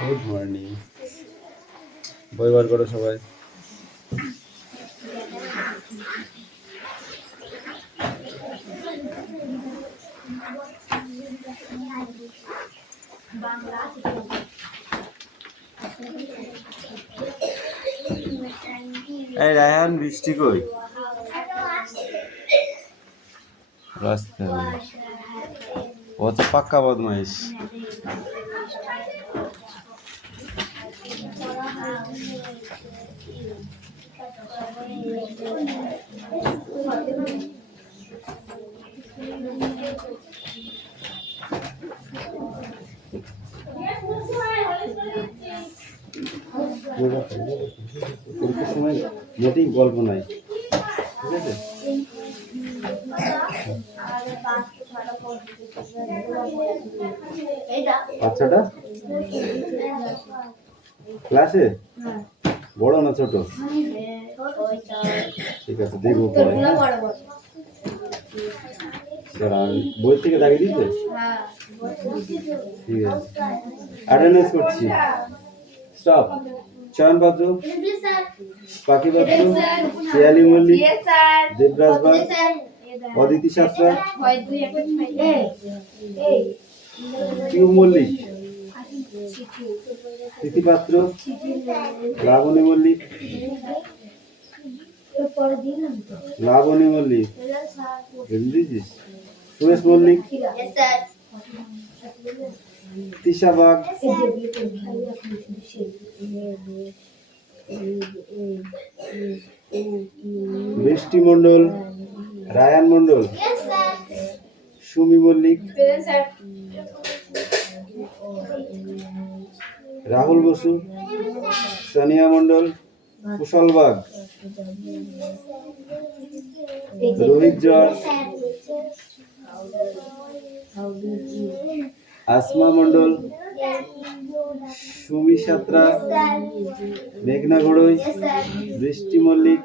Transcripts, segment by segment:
Good morning. বই বার করো সবাই। এই রায়হান, বৃষ্টি কই? রাস্তায় ও হচ্ছে পাক্কা বদমাইশ। পরীক্ষার সময় মোটেই গল্প নাই, ঠিক আছে? বাচ্চাটা ক্লাসে বড় না ছোট? ঠিক আছে, দেখবো পরে। বই থেকে দাগিয়ে দিতে, ঠিক আছে। অ্যাটেন্ডেন্স করছি। স্টপ। চয়ন পাত্র, পাখি পাত্র, শিয়ালি মল্লিক, দেবরাজ বাগ, অদিতি শাস্ত্রা, টিউ মল্লিক, তিথি পাত্র, লাবণী মল্লিক, লাবণী মল্লিক, বুঝেছিস? সুরেশ মল্লিক, তিশা বাগ, বৃষ্টি মন্ডল, রায়ান মন্ডল, সুমি মল্লিক, রাহুল বসু, সানিয়া মন্ডল, কুশল বাগ, রোহিত জয়, আসমা মন্ডল, সুমি সাত্রা, মেঘনা গড়ই, বৃষ্টি মল্লিক,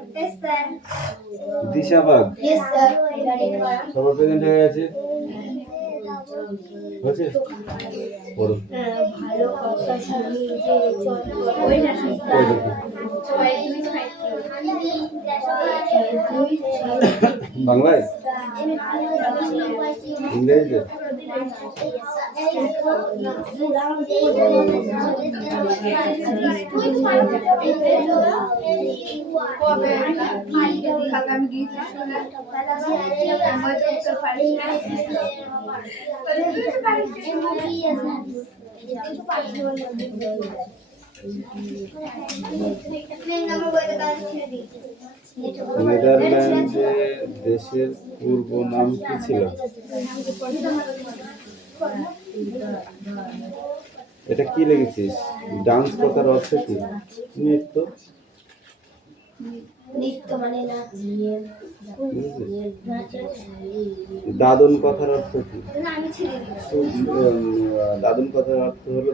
দিশা বাগ। সবার প্রেজেন্ট হয়ে গেছে? হয়েছে? পড়ো। বাংলায়, ইংরেজিতে? নেদারল্যান্ডে দেশের পূর্ব নাম কি ছিল? এটা কি লিখেছিস? ডান্স কথার অর্থ কি? নৃত্য। দাদন কথার অর্থ কি? দাদন কথার অর্থ হলো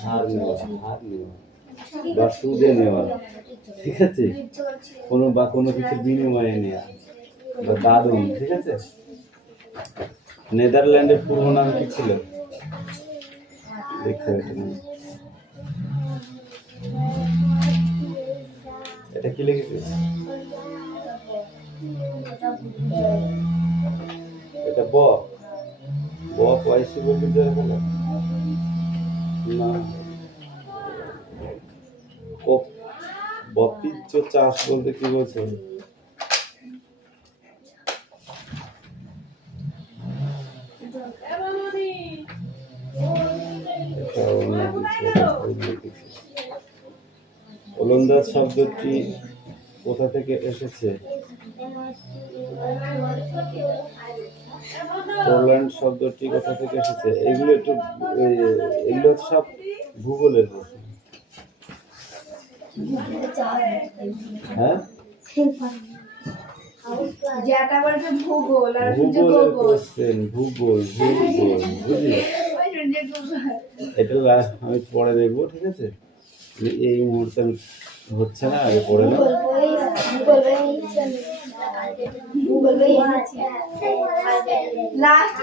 ধার নেওয়া, বা সুদে নেওয়া, ঠিক আছে? কোনো কিছু বিনিময়ে নেওয়া, দাদন, ঠিক আছে? নেদারল্যান্ডের পূর্ব নাম কি ছিল? দেখতে হবে। এটা কি লিখেছিস? এটা পয়সি বলবি হলো না, বপিজ্য চাষ বলতে কি বলছে? ওলন্দাজ শব্দটি কোথা থেকে এসেছে? পোল্যান্ড শব্দটি কোথা থেকে এসেছে? এগুলো সব ভূগোলের প্রশ্ন। হ্যাঁ, ভূগোল বুঝলি? এটা আমি পরে দেখবো, ঠিক আছে? এই মুহূর্তে হচ্ছে না, আগে পড়ে না। गूगल में लास्ट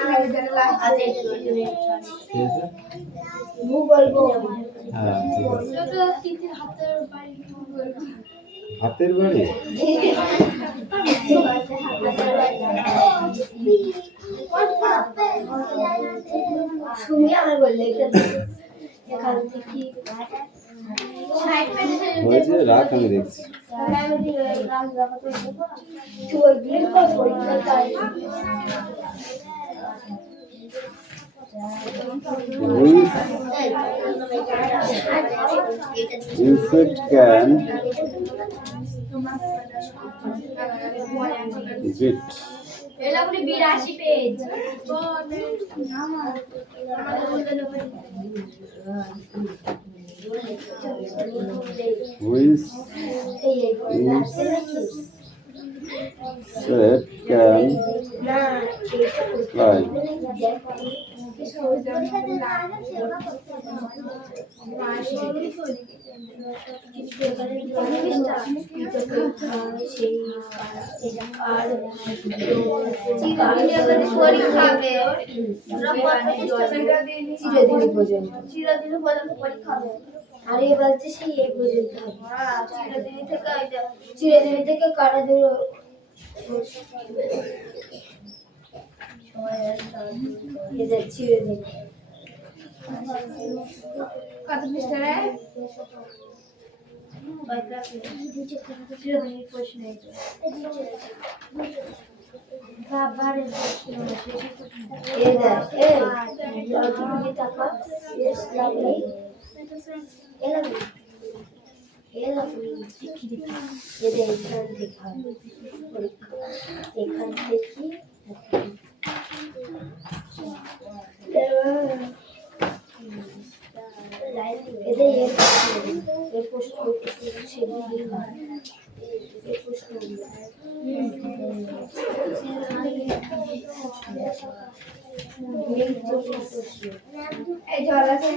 गूगल को হ্যাঁ ঠিক আছে। হাতের বাড়ি সুমি আমার বললে এখান থেকে হয়েছে, রাখ আমি দেখছি। Insect can bit. এলাপুরি 82 page Which insect can fly? আর এই বলছে সেই এই পর্যন্ত চিরদিনই থেকে কাটা দিল চিরদিন কত পৃষ্ঠা রে চিরদিনের প্রশ্ন বাবারে এই দেখ এই টাকা শেষ লাগলে এখান থেকে এই জল আছে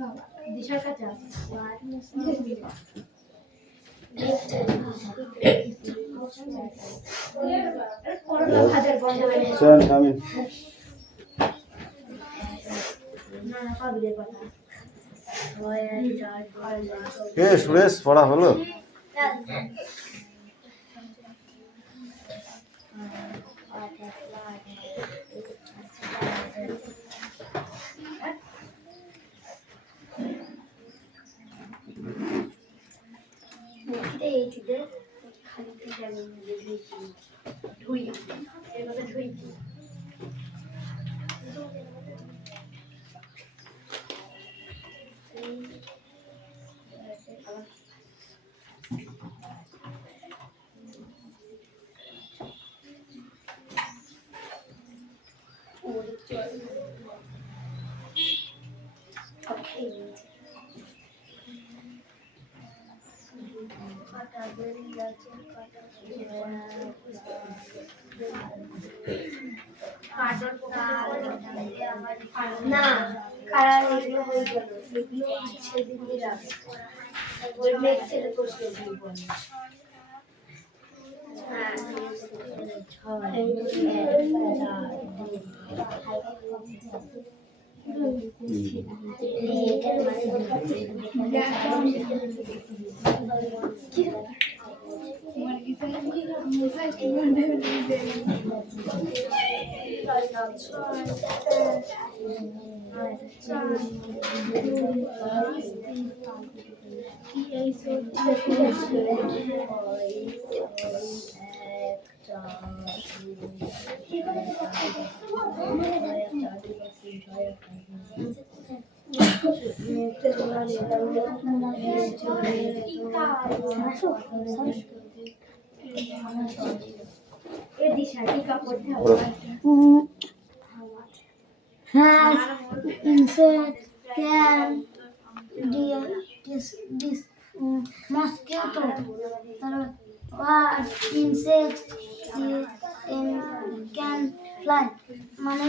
বাবা দিশার কাছে আছে Son, come in. কে সুরেশ পড়া হলো? না কারা এগুলো হয়ে গেল এগুলো সেদিন দিলাম ওই মেঘ ছেলে প্রশ্ন দিব Has insect can this mosquito what insect can fly মানে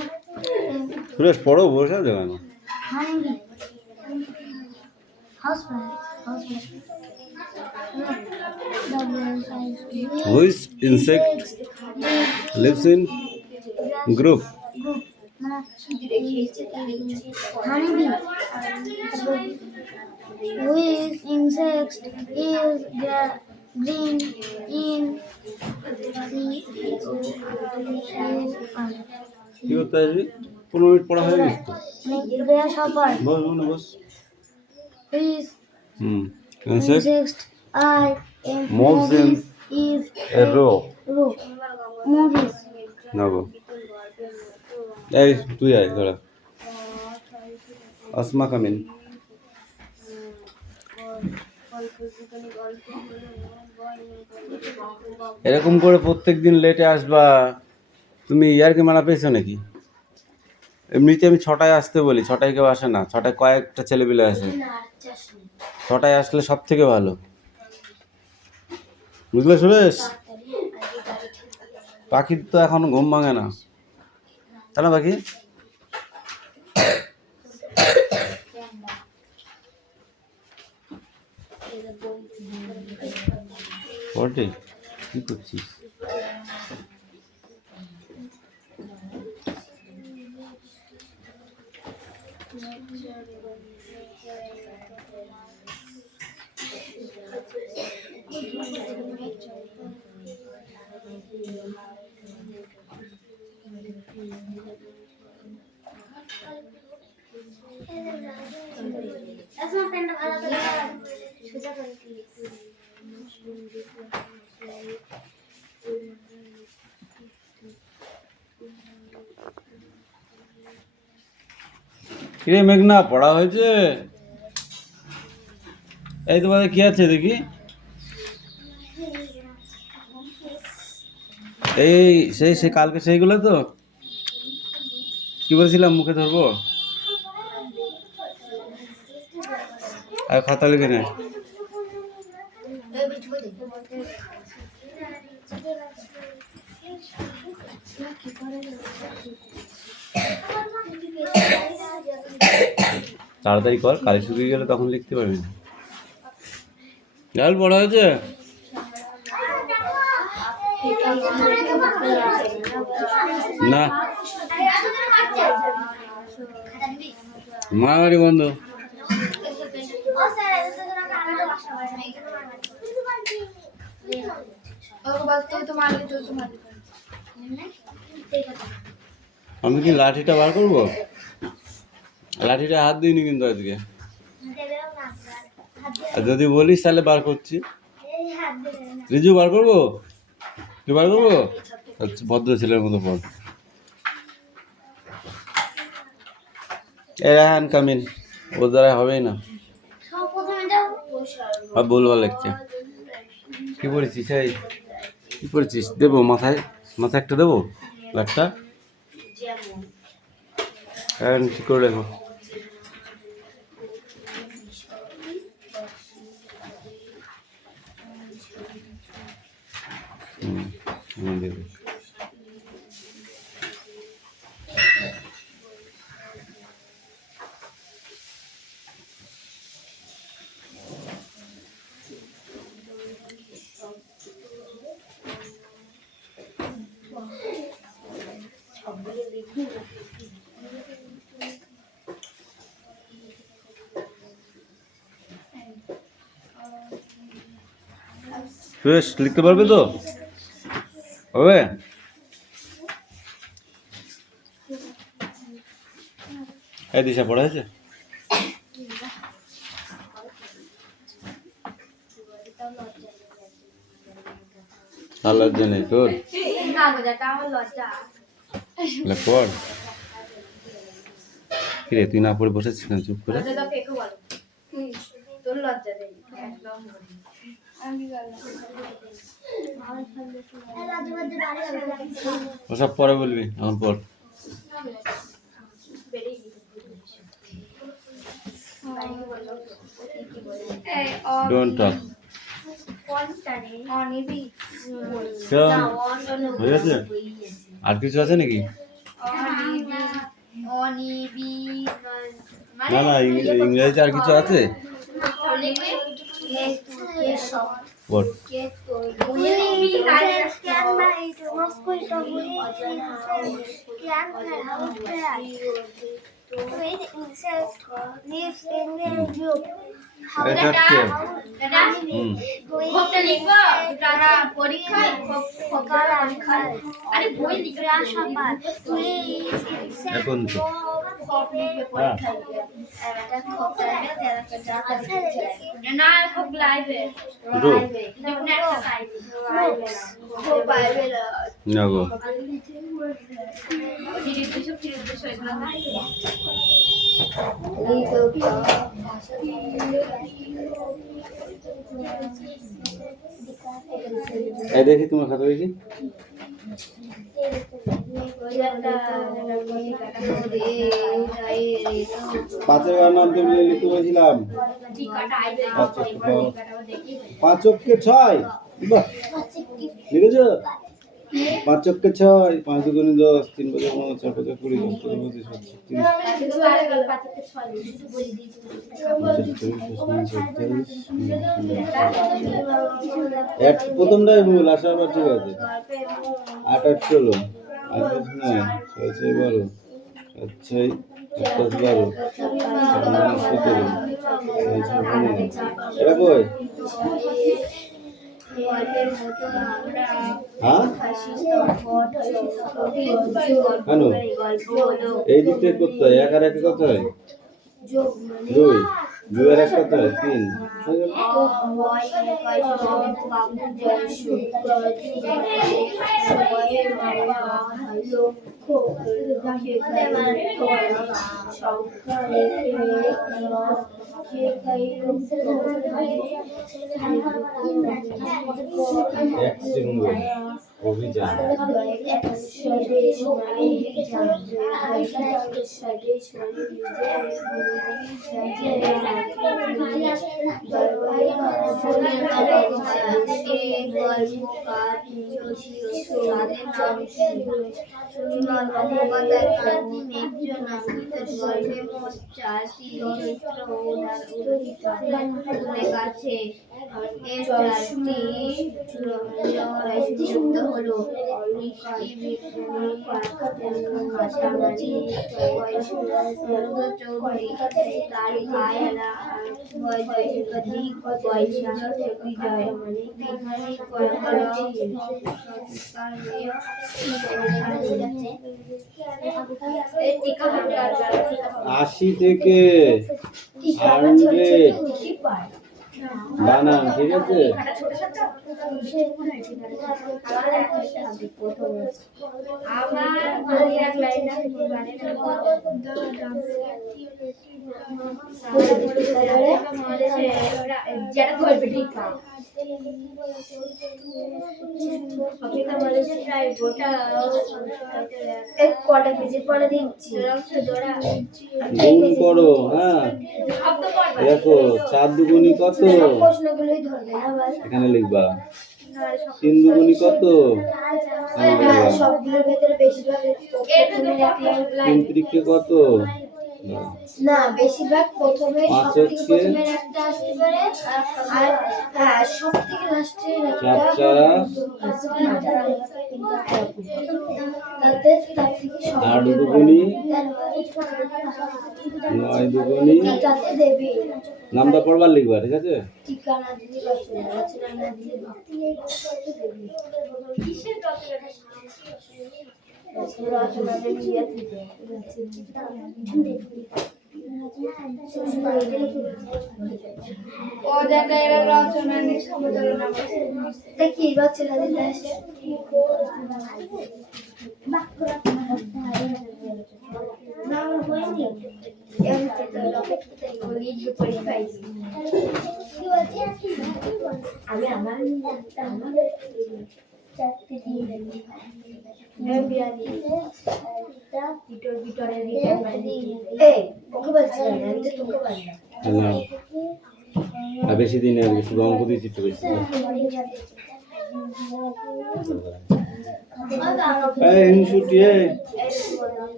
সুরেশ পড়ো, বসে যাবে না। honey housefly Which insect lives in group. Group honeybee which insect is the green in COUR কি করতে আসবি? 15 মিনিট পড়া হয়ে গেছে তো। grasshopper বস মনে বস। which Insect insect are moves in is a row. movies না গো। এই তুই আয় ধরা। আসমা কামিন। এরকম করে প্রত্যেকদিন লেটে আসবা, তুমি ইয়ারকি মারা পেয়েছো নাকি? এমনিতে আমি 6টায় আসতে বলি, 6টায় কেউ আসে না, 6টায় কয়েকটা ছেলেপিলে আসে, 6টায় আসলে সব থেকে ভালো, বুঝলে সুরেশ? পাখির তো এখন ঘুম ভাঙে না, তাই না পাখি? ওটাই কি করছিস? কিরে মেঘনা, পড়া হয়েছে? এই তোমাদের কি আছে দেখি? এই সেই কালকে সেইগুলো তো কি বলছিলাম, মুখে ধরবো আর খাতা লিখে নে। তাড়াতাড়ি কর, কালি শুকিয়ে গেলে তখন লিখতে পারবি না। গাল পড়া হয়েছে? না, মারামারি বন্ধ। আমি কি লাঠিটা বার করবো? লাঠিটা হাত দিইনি কিন্তু আজকে, আর যদি বলিস তাহলে বার করছি। রিজু বার করবো? কি বার করবো? আচ্ছা, ভদ্র ছেলের মতো পড়। রাহান কামিন, ওর দ্বারা হবেই না, আর বলবার লাগছে। কি পড়েছিস? এই কি পড়েছিস? দেবো মাথায়, মাথায় একটা দেবো লাটটা, ঠিক করে রেখো। দেবে সুরেশ, লিখতে পারবে তো? হবে? এই দিশা পড়া হয়েছে? আর লজ্জা নেই তোর? পড়। কিরে তুই না পড়ে বসেছিস না চুপ করে? ওসব পরে বলবি, এখন পড়। Don't talk. হয়ে গেছে? আর কিছু আছে নাকি? না না, ইংরেজিতে আর কিছু আছে? What? এটা কে? হুম। খোপটা লিখবো তারা পরীক্ষায় খোপটা খায় আরে বই লিখে এখন তো খোপ লিখে পরীক্ষায় এটা খোপটা না খোপ লাইভে রো যখন একটা লাইভে খোপ লাইভে না গো ফিরে দিছো এগুলো এই দেখি তোমার খাতা দেখি পাঁচের ঘর নাম টেবিলে লিখতে বলেছিলাম পাঁচ অক্ষে ছয় বাহ লিখেছ পাঁচ অক্ষে ছয় পাঁচ দুগুণে 10 3 5 15 4 5 20 10 এক প্রথমটাই ভুল আশা আবার ঠিক আছে 8 8 16 8 9 6 6 12 7 6 12 এটা কই হ্যাঁ হ্যালো এই দিক থেকে করতে হয় এক আর এক কত হয় দুই দুই আর এক কত হয় 3 এক সিঙ্গ অভিযান হলো চৌধুরী তার ভাই আশি থেকে 100 বানান ঠিক আছে গুণ করো হ্যাঁ দেখো 4 দুগুণী কত এখানে লিখবা 3 দুগুণী কত সবগুলোর ভেতরে বেশিরভাগ 3 ত্রিকে কত না বেশিরভাগ প্রথমে পাঁচ সবথেকে হচ্ছে প্রথমের একটা আসতে পারে আর হ্যাঁ সবথেকে লাস্টের একটা চার চারা তাতে তার থেকে সব 8 দুগুণী 9 দুগুণী তাতে দেবে নামটা পড়বার লিখবা ঠিক আছে ঠিকানা দিলে রচনা না দিলে দেবে কিসের রচনা দিয়ে দিবে ও জায়গায় এরা রচনা নিয়ে সমতুলনা করছে দেখি রচনা দিতে আসে না হয়নি এমনি তো লোকে লিখবে পরীক্ষায় আমি আমার চারটি দিয়ে আর বেশি দিন আর শুধু অঙ্ক দিয়ে চিত্র বেশি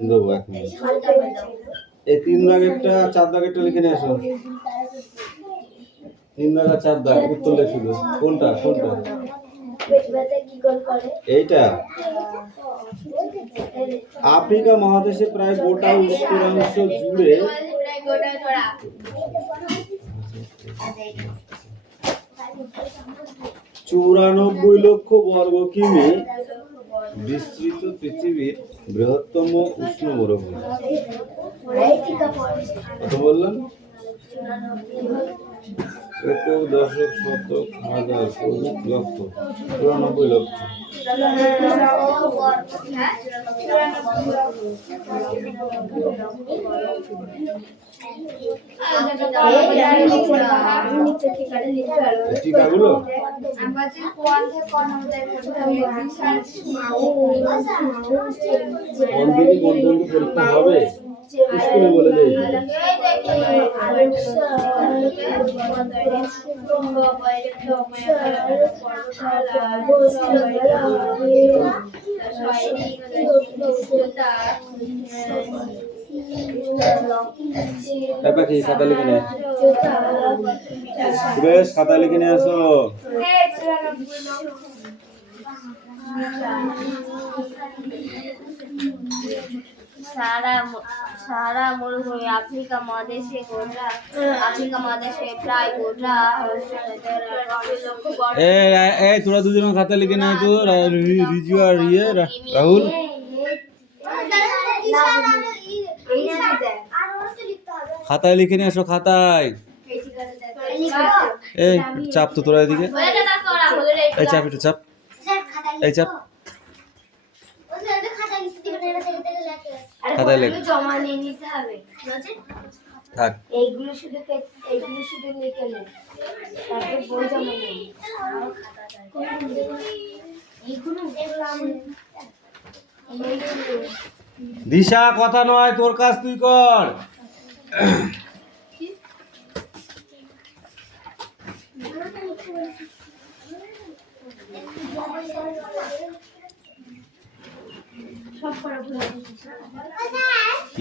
দেবো 1 মিনিট এই 3 দাগেরটা 4 দাগেরটা লিখে নিয়ে আসো 3 দাগা 4 দাগ উত্তর লেখ শুধু কোনটা কোনটা এইটা আফ্রিকা মহাদেশে প্রায় গোটা উত্তরাংশ জুড়ে 94 লক্ষ বর্গ কিমি বিস্তৃত পৃথিবীর বৃহত্তম উষ্ণ মরুভূমি। কত বললাম? একক, দশক, শতক, হাজার, কোটি, লক্ষ। 94 লক্ষ। টিকাগুলো কোন দিকে পরীক্ষা হবে স্কুলে বলে দেয়। পাখি খাতা লিখে নে, সুরেশ খাতা লিখে নিয়ে আসো। সারা মরুভূমি আফ্রিকা মহাদেশে প্রায় গোটা এই তোরা দুজন খাতা লিখে নেয় তো রিজু আর রাহুল। খাতায় লিখে নিয়ে আসো খাতায়। এই চাপ তো তোরা এদিকে, এই চাপ একটু চাপ, এই চাপ খাতায় লেখ জমা নিয়ে নিতে হবে থাক। এইগুলো শুধু লিখে নে, তারপর বই জমা নিয়ে দিশা কথা নয়, তোর কাজ তুই কর।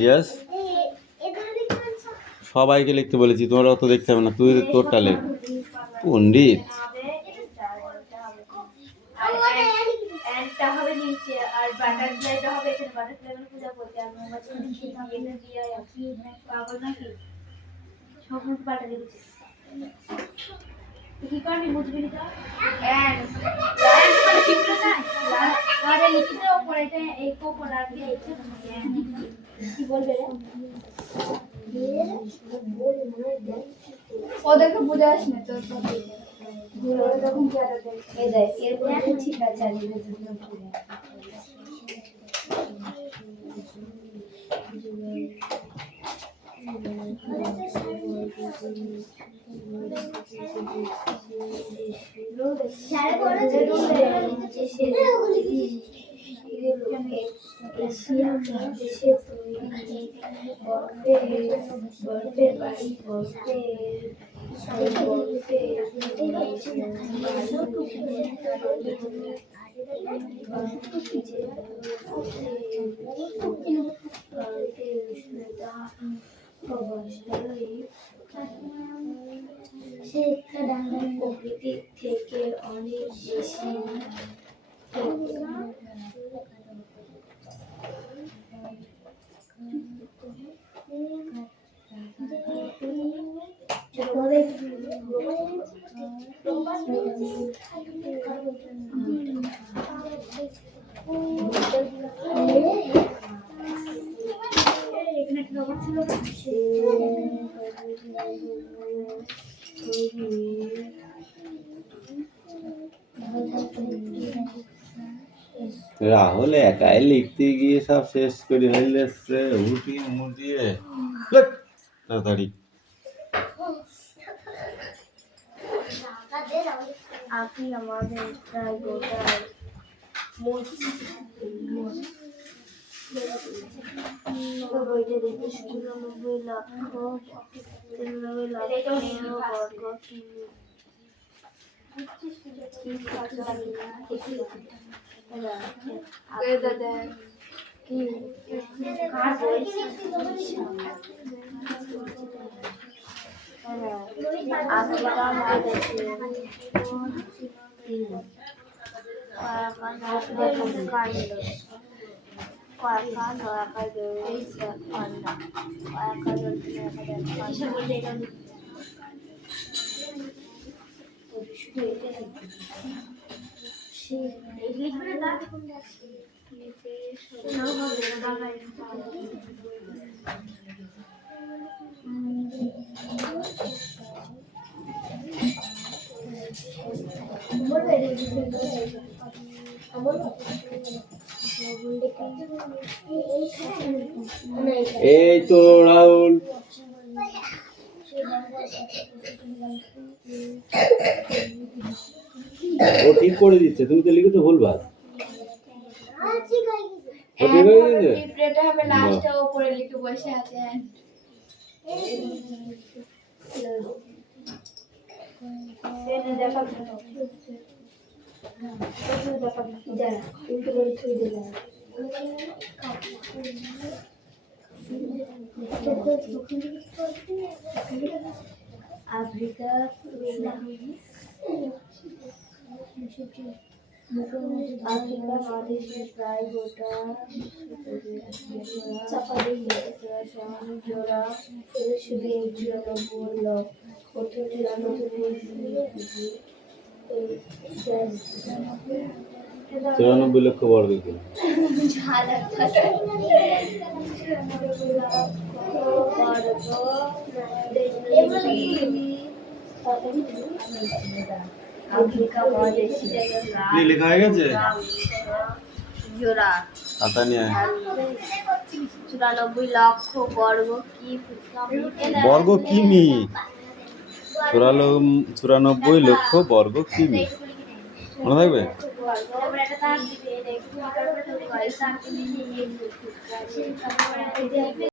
ইয়েস, সবাইকে লিখতে বলেছি, তোমরা অত দেখতে হবে না, তুই তোরটা লেখ। পণ্ডিত কি করবি বুঝবি না কি বলবে ওদেরকে বুঝে আস না তোর তখন এরপরে ঠিক আছে এশিয়া মহাদেশে বরফের বাড়ি প্রকৃতি থেকে অনেক বেশি রাহুল একাই লিখতে গিয়ে সব শেষ করে ফেলেছে, উঠিয়ে মুটিয়ে তাড়াতাড়ি। আপনি আমাদের প্রায় গোটা বইটা দেখে ৯৯ লক্ষ ৯৩ লক্ষ বর্গ কিমি। আফ্রিকা মহাদেশে এই তো রাহুল, ও ঠিক করে দিচ্ছে, তুমি তো লিখে তো ভুলভাল। ও ঠিক হয়ে গেছে? লিপ্রেটা হবে লাস্টে উপরে লিখে বসে আছে। আফ্রিকা আফ্রিকা মহাদেশের প্রায় গোটা জোড়া 94 লক্ষ 94 লক্ষ বর্গ কিমি। আফ্রিকা মহাদেশে কি লেখা হয়ে গেছে? জোড়া খাতা নিয়ে আয়। 94 লক্ষ বর্গ কিমি, 94 লক্ষ বর্গ কিমি, মনে থাকবে? কিমি